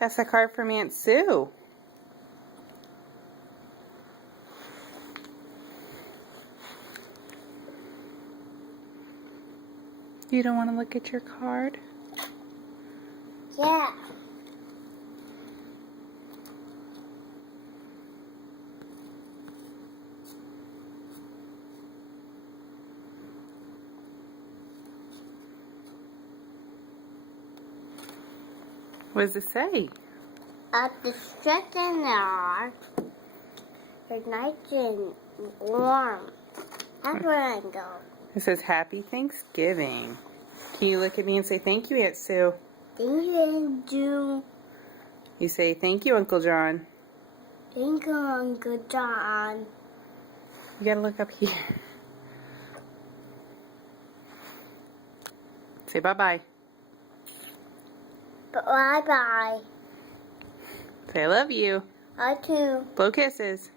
That's a card from Aunt Sue. You don't want to look at your card? Yeah. What does it say? At the second hour, it's nice and warm. That's where I go. It says Happy Thanksgiving. Can you look at me and say thank you, Aunt Sue? Thank you, June. You say thank you, Uncle John. Thank you, Uncle John. You gotta look up here. Say bye-bye. Bye-bye. Say I love you. I too. Blow kisses.